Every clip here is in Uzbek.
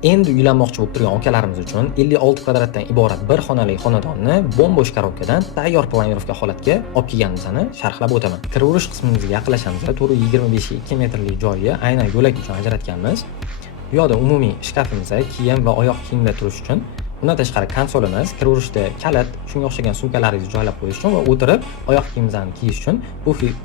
Endi uylanmoqchi bo'lib turgan akalarimiz uchun 56 kvadratdan iborat bir xonali xonadonni bo'm-bo'sh korobkadan tayyor planirovka holatga olib kelganimizni sharhlab o'taman. Kiraverish qismimizga yaqinlashamiz. To'g'ri 25 ga 2 metrli joyi aynan yo'lak uchun ajratganmiz. Bu yoqda umumiy shkafimiz kiyim va oyoq kiyimlar turish uchun, undan tashqari konsolimiz, kiraverishda kalit, shunga o'xshagan sumkalaringizni joylab qo'yish uchun va o'tirib oyoq kiyimimizni kiyish uchun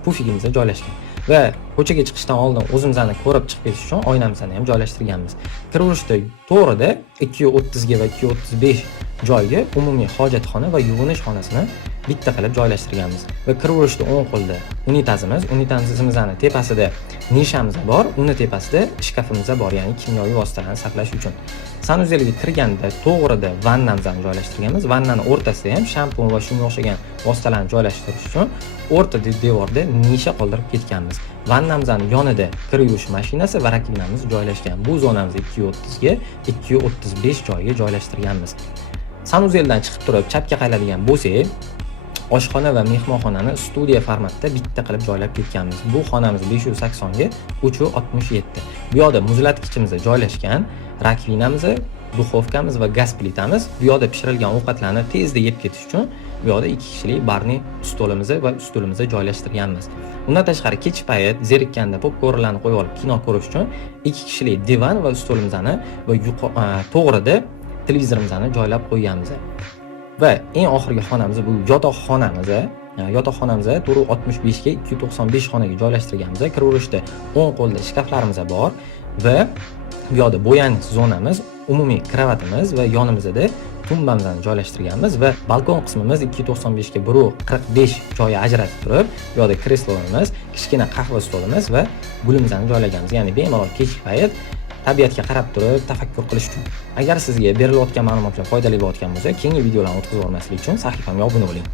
pufigimiz joylashgan. Va ko'chaga chiqishdan oldin o'zimizni ko'rib chiqib ketish uchun oynamizni ham joylashtirganmiz. Kiraverishda to'g'rida 230 ga va 235 joyga umumiy hojatxona va yuvinish xonasini bitta qilib joylashtirganmiz. Va kiraverishda o'ng qo'lda unitazimizning tepasida nishamiz bor, uni tepasida shkafimiz bor, ya'ni kimyoviy vositalarni saqlash uchun. Sanuzelga kirganda to'g'rida vannamizni joylashtirganmiz. Vannani o'rtasida ham shampun va shunga o'xshagan vositalarni joylashtirish uchun o'rta devorda nisha qoldirib ketganmiz. Vannamizning yonida kir yuvish mashinasi va rakivinamiz joylashgan. Bu zonamizni 230 ga 235 joyga joylashtirganmiz. Sanuzeldan chiqib turib chapga qayladigan bo'lsak, oshxona va mehmonxonani studiya formatda bitta qilib joylab ketganmiz. Bu xonamiz 580 ga 367. Bu yoqda muzlatgichimiz joylashgan, rakivinamiz, duxovkamiz va gaz plitamiz. Bu yoqda pishirilgan ovqatlarni tezda yeb ketish uchun bu yoqda 2 kishilik barni stolimizni va stulimizni joylashtirganmiz. Undan tashqari kech payt zerikkanda popkornlarni qo'yib olib kino ko'rish uchun 2 kishilik divan va stolimizni va to'g'rida televizorimizni joylab qo'yganmiz. Va eng oxirgi xonamiz bu yotoqxonamiz. Yotoqxonamiz to'g'ri 65 ga 295 xonaga joylashtirganmiz. Kiraverishda o'ng qo'lda shkaflarimiz bor va bu yoqda bo'yanish zonamiz, umumiy kravatimiz va yonimizda tumbamizni joylashtirganmiz va balkon qismimiz 295 ga 145 joyi ajratib turib, bu yoqda kreslolarimiz, kichkina qahva stolimiz va gulimizni joylaganmiz. Ya'ni bemalol kech payt tabiatga qarab turib tafakkur qilish uchun. Agar sizga berilayotgan ma'lumotlar foydali bo'layotgan bo'lsa, keyingi videolarni o'tkazib olmaslik uchun sahifamga obuna bo'ling.